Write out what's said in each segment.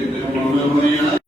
de, de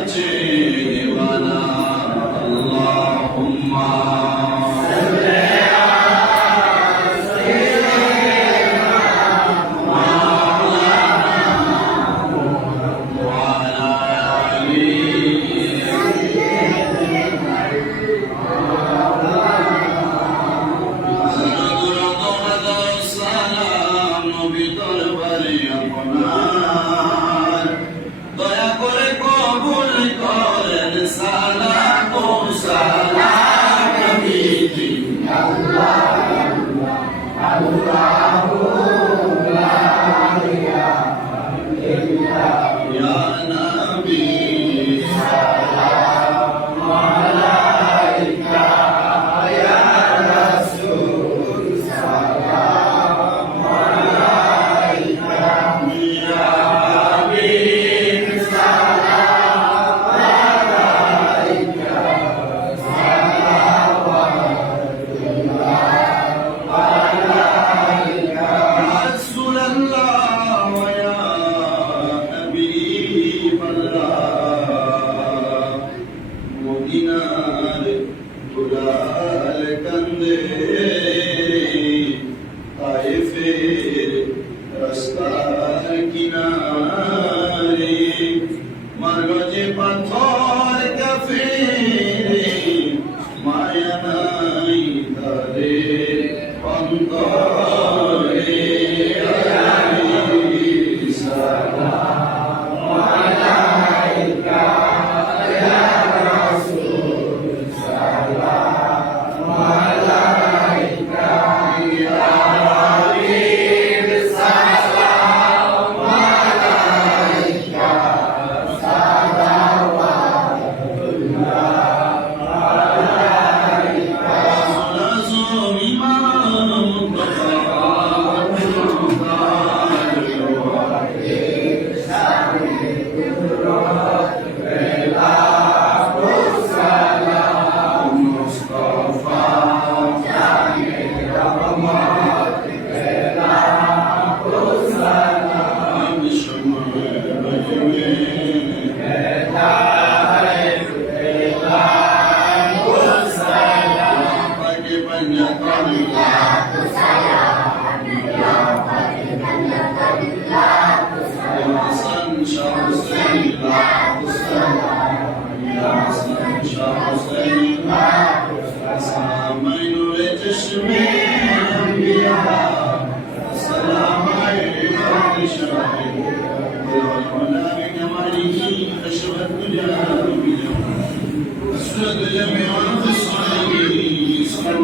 মারলো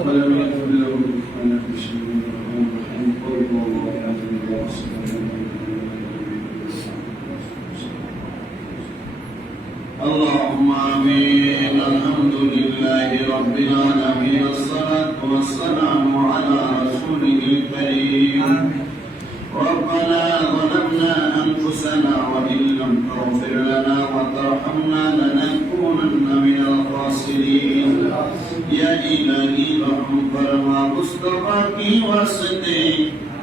ولم يكن له كفوا أحد بسم الله الرحمن الرحيم قل هو الله أحد الله اللهم آمين. الحمد لله رب العالمين. الصلاة والسلام على رسوله الكريم. ربنا ظلمنا أنفسنا وإن لم تغفر لنا وترحمنا لنكونن من الخاسرين يا إلهي رحم فرما مصطفى کی واسطے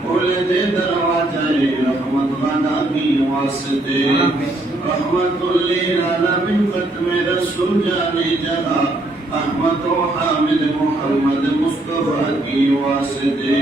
ولد دروازہ رحمت خدا کی واسطے رحمت للعالمین ختم رسول جانے جگہ أحمد و حامد محمد مصطفیٰ کی واسطے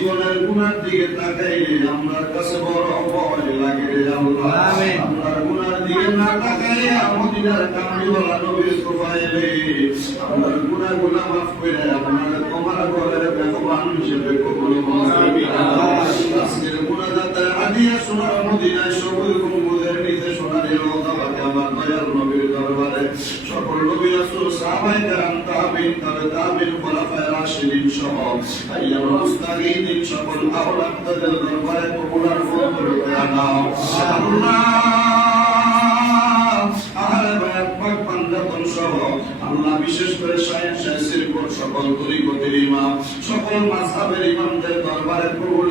জীবনের গুণার দিকে তাকাইলে আমার কাছে বড় ভয় লাগে রে আল্লাহ। আমার গুণার দিকে না তাকাইলে মদিনার কামড়িওয়ালা নবীর কোপাইলে আমার গুণা গুণা মাফ করে আপনার তোমার ঘরের মেহমান হিসেবে কবুল আজকের গুণাদাতা আদিয়া সোনার মদিনায় সবুজ দয়াল নবীর দরবারে সকল নবী রাসূল সাহাবায়ে কেরাম তাবিন তবে রাশিদিন সহ সকল আওলাদদের দরবারে কবুল আর মঞ্জুর করে নাও। আল্লাহ, আহলে বায়াত, পাক সহ আল্লাহ বিশেষ করে সকল তরিকতের ইমাম, সকল মাযহাবের ইমামদের দরবারে নাও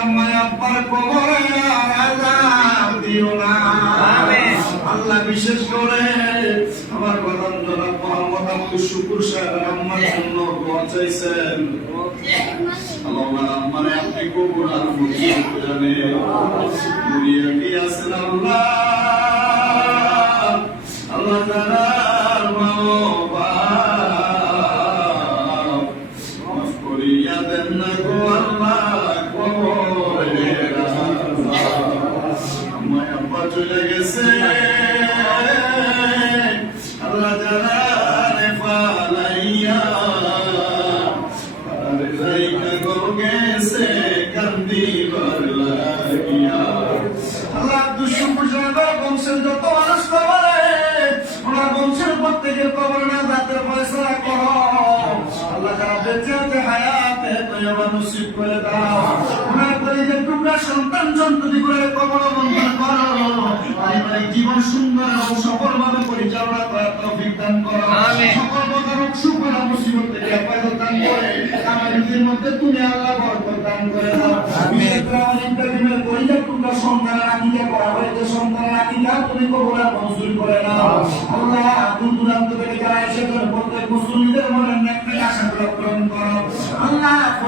এতিমদের আব্বার কবরে আযাব দিও না। আল্লাহ বিশেষ করে আমার প্রধান জনাব মোহাম্মদ শুকুর সাহেব আম্মার জন্য দোয়া চাইছেন। আল্লাহ আপনি কবুল আর মঞ্জুর করে দুনিয়া কি আছেন আল্লাহ। তৈবা নসিব করে দাও। ওনার যে টুকরা সন্তান জন্তুদি করে কবর বন্ধন করো। পারিবারিক জীবন সুন্দর এবং সফলভাবে পরিচালনা করার তৌফিক দান করো। সকল প্রকার সুখ মুসিবত থেকে হেফাজত দান করে। আমার নিজের মধ্যে তুমি আল্লাহ বরকত দান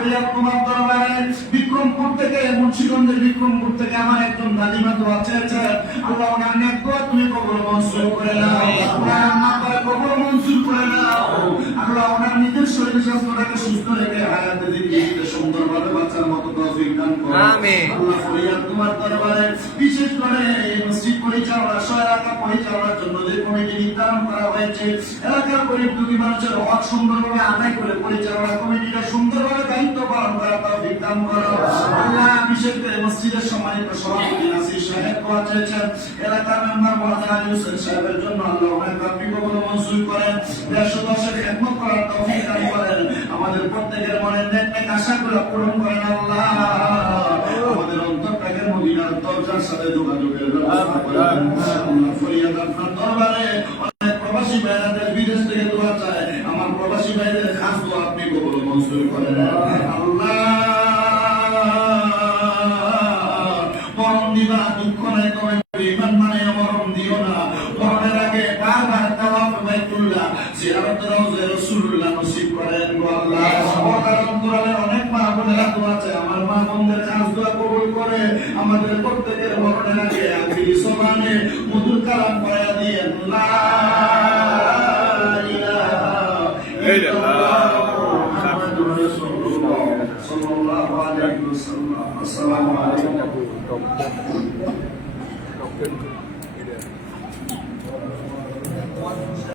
ফরিয়াদ তোমার দরবারে বিক্রমপুর তুমি কবুল মঞ্জুর করে নাও। ওনার করে কবুল মঞ্জুর নিজের শরীর স্বাস্থ্যটাকে সুস্থ রেখে হায়াতে দিকে সুন্দরভাবে বাচ্চার মতো তৌফিক দান করো। আমিন। আল্লাহ ফরিয়াদ তোমার দরবারে বিশেষ করে এই মসজিদ পরিচালনা সহ এলাকা পরিচালনার জন্য যে কমিটি নির্ধারণ করা হয়েছে এলাকার গরিব দুঃখী মানুষের হক সুন্দরভাবে আদায় করে পরিচালনা কমিটিটা সুন্দরভাবে দায়িত্ব পালন করা তৌফিক দান করো। আল্লাহ বিশেষ করে মসজিদের সম্মানিত সভাপতি নাসির সাহেব দোয়া চেয়েছেন। এলাকার মেম্বার মোহাম্মদ হোসেন সাহেবের জন্য আল্লাহ ওনাকে আপনি কবুল মঞ্জুর করেন। দেড়শো দশের খেদমত করার তৌফিক দান করেন। আমাদের প্রত্যেকের মনের নেক নেক আশাগুলো পূরণ করেন আল্লাহ। আমাদের অন্তরটাকে মদিনার দরজার সাথে যোগাযোগের ব্যবস্থা করেন। আল্লাহ ফরিয়াদ আপনার দরবারে, অনেক প্রবাসী বিদেশ থেকে দোয়া চায়। আমার প্রবাসী খাস দোয়া আপনি মঞ্জুর করেন। আল্লাহ! দিবা, দুঃখ নাই ইমান মানে মরণ দিও না। মরণের আগে বারবার তাওয়াফ বাইতুল্লাহ জিয়ারত নসিব করেন গো আল্লাহ পর্দার অন্তরালে অনেক মা বোনেরা দোয়া আছে আমার মা বোনদের খাস দোয়া কবুল করে আমাদের প্রত্যেকের আগে আপনি সমানে মধুর কালাম পড়া দিয়ে লা ইলাহা